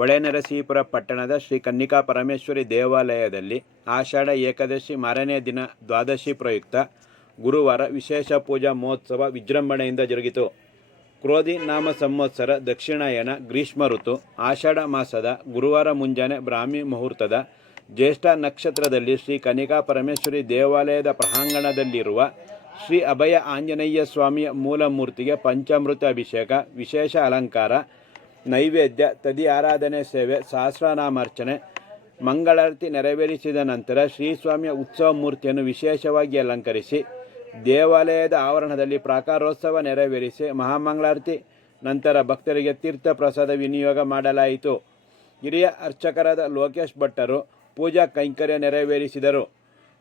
ಹೊಳೆನರಸೀಪುರ ಪಟ್ಟಣದ ಶ್ರೀ ಕನ್ನಿಕಾ ಪರಮೇಶ್ವರಿ ದೇವಾಲಯದಲ್ಲಿ ಆಷಾಢ ಏಕಾದಶಿ ಮಾರನೇ ದಿನ ದ್ವಾದಶಿ ಪ್ರಯುಕ್ತ ಗುರುವಾರ ವಿಶೇಷ ಪೂಜಾ ಮಹೋತ್ಸವ ವಿಜೃಂಭಣೆಯಿಂದ ಜರುಗಿತು. ಕ್ರೋಧಿ ನಾಮ ಸಂವತ್ಸರ ದಕ್ಷಿಣಾಯನ ಗ್ರೀಷ್ಮ ಋತು ಆಷಾಢ ಮಾಸದ ಗುರುವಾರ ಮುಂಜಾನೆ ಬ್ರಾಹ್ಮಿ ಮುಹೂರ್ತದ ಜ್ಯೇಷ್ಠ ನಕ್ಷತ್ರದಲ್ಲಿ ಶ್ರೀ ಕನಿಕಾ ಪರಮೇಶ್ವರಿ ದೇವಾಲಯದ ಪ್ರಾಂಗಣದಲ್ಲಿರುವ ಶ್ರೀ ಅಭಯ ಆಂಜನೇಯ ಸ್ವಾಮಿಯ ಮೂಲ ಮೂರ್ತಿಗೆ ಪಂಚಾಮೃತ ಅಭಿಷೇಕ, ವಿಶೇಷ ಅಲಂಕಾರ ನೈವೇದ್ಯ, ತದಿ ಆರಾಧನೆ, ಸೇವೆ, ಸಹಸ್ರನಾಮಾರ್ಚನೆ, ಮಂಗಳಾರತಿ ನೆರವೇರಿಸಿದ ನಂತರ ಶ್ರೀಸ್ವಾಮಿಯ ಉತ್ಸವ ಮೂರ್ತಿಯನ್ನು ವಿಶೇಷವಾಗಿ ಅಲಂಕರಿಸಿ, ದೇವಾಲಯದ ಆವರಣದಲ್ಲಿ ಪ್ರಾಕಾರೋತ್ಸವ ನೆರವೇರಿಸಿ, ಮಹಾಮಂಗಳಾರತಿ, ನಂತರ ಭಕ್ತರಿಗೆ ತೀರ್ಥ ಪ್ರಸಾದ ವಿನಿಯೋಗ ಮಾಡಲಾಯಿತು. ಹಿರಿಯ ಅರ್ಚಕರಾದ ಲೋಕೇಶ್ ಭಟ್ಟರು ಪೂಜಾ ಕೈಂಕರ್ಯ ನೆರವೇರಿಸಿದರು.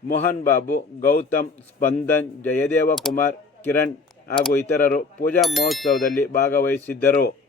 ಮೋಹನ್ ಬಾಬು, ಗೌತಮ್, ಸ್ಪಂದನ್ ಜಯದೇವ ಕುಮಾರ್ ಕಿರಣ್ ಹಾಗೂ ಇತರರು ಪೂಜಾ ಮಹೋತ್ಸವದಲ್ಲಿ ಭಾಗವಹಿಸಿದ್ದರು.